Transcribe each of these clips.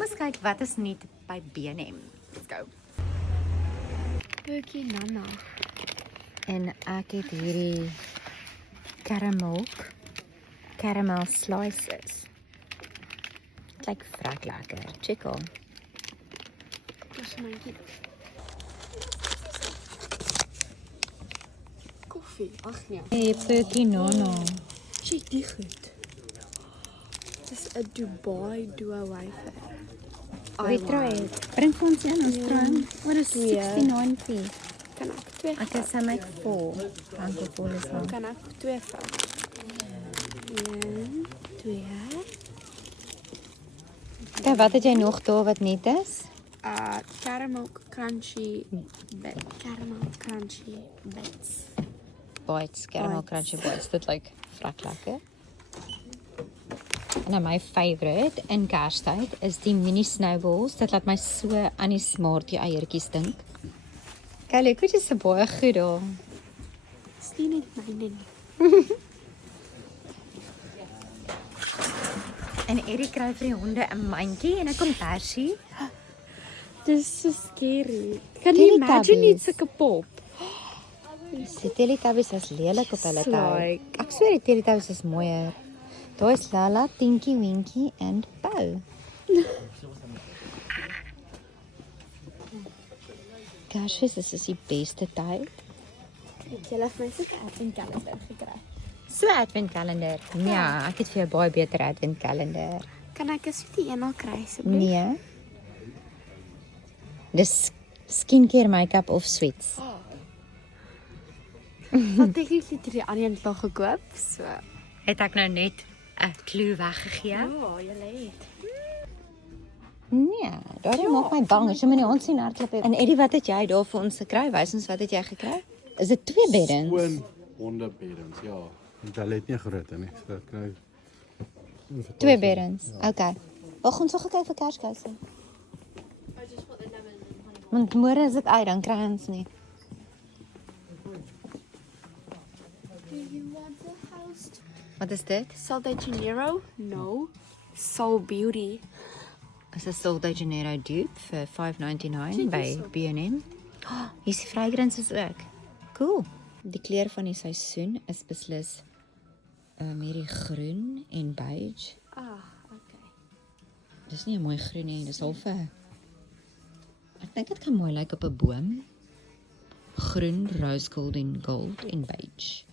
Kom ons kyk wat is nuut by B&M. Let's go. Perky Nana. En ek het hierdie caramel slices. Het lyk vrek lekker. Check al. Dis myntjie. Koffie. Ag nee. Hey, Perky Nana. Check die goed. Dis 'n Dubai Duo wafer. Wie try het? Bring vir ons een, ons try. Wat is Twee. 69p? Kan ek 2 Ek is sy make 4. Dankie vol is wel. Kan ek 2 vat? 1, 2. Kyk, wat het jy nog daar wat net is? Caramel crunchy bits. Bites, caramel Bites. crunchy bites. Dit lyk vrek lekker. En dan my favourite in Kerstyd is die mini snowballs. Dit laat my so aan die smartie eiertjies dink. Kyk, lyk dit is so baie goed daar. Dis nie net myne nie. En Eddie kry vir die honde 'n mandjie en 'n kompersie. Dis so scary. Kan jy imagine Teletubbies. iets sulke pop? Die Teletubbies is lelik op hulle tyd. Like- Ek sweer die Teletubbies is mooier. Daar is Lala, Tinky Winky en Bo. Kersfees is die beste tyd. Het jy vir my so 'n adventkalender gekry? So adventkalender. Ja, ek het vir jou baie beter adventkalender. Kan ek 'n sweetie een al kry asseblief? Nee. Dis skincare, make-up of sweets. Want ek het die ander een al gekoop, so. Het ek nou net 'n klou weggegee? Ja, jy het. Nee, daardie maak my bang as jy my nie ons sien hardloop. En Eddie, wat het jy daar vir ons gekry? Wys ons wat het jy gekry? Is dit 2 beddens? Gewoon hondebeddens, ja. Want hulle het nie groot nie. So ek nou 2 beddens. Okay. Wag, ons sal kyk vir Kerskouse. Want môre is dit uit, dan kry ons nie. Do you want a house? Wat is dit? Sol de Janeiro? No. Soul Beauty. Is 'n Sol de Janeiro dupe vir $5.99 Check by hierso. B&M. Oh, hier is die fragrances ook. Cool. Die kleur van die seisoen is beslis hierdie groen en beige. Okay. Dis nie 'n mooi groen nie, dis half 'n ek dink dit kan mooi lyk op 'n boom. Groen, rose gold en gold en beige.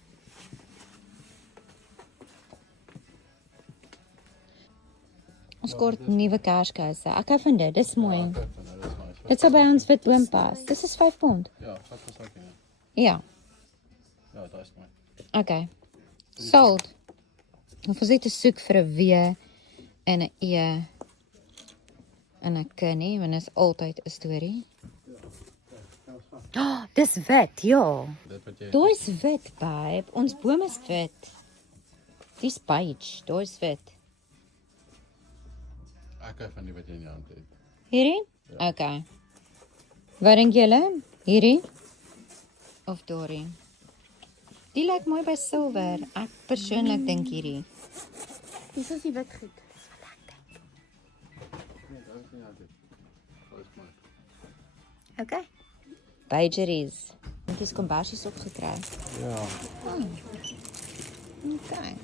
Ons kort nuwe Kerskouse. Ek hou van dit, dis mooi. van hulle is nice. Dit sal by ons wit boom pas. Dis is £5. Ja, vat ons ook nie. Ja, Ja, dit is mooi. okay. Sold. Of ons het te soek vir 'n W en 'n E en 'n K nie, want dit is altyd 'n storie. Oh, dis wit, ja. Dit wat jy Daar is wit, babe. Ons boom is wit. Dis beige, daar is wit. ek hou van die wat jy in die hand het. Hierdie? Okay. Wat dink julle? Hierdie? Of daardie? Die lyk mooi by silwer. Ek persoonlik dink hierdie. Dis is die wit goed. Nee, dit is nie altyd. Dit is mooi. Okay. Beigeries. Ek het kombersies opgekry. Ja. Okay.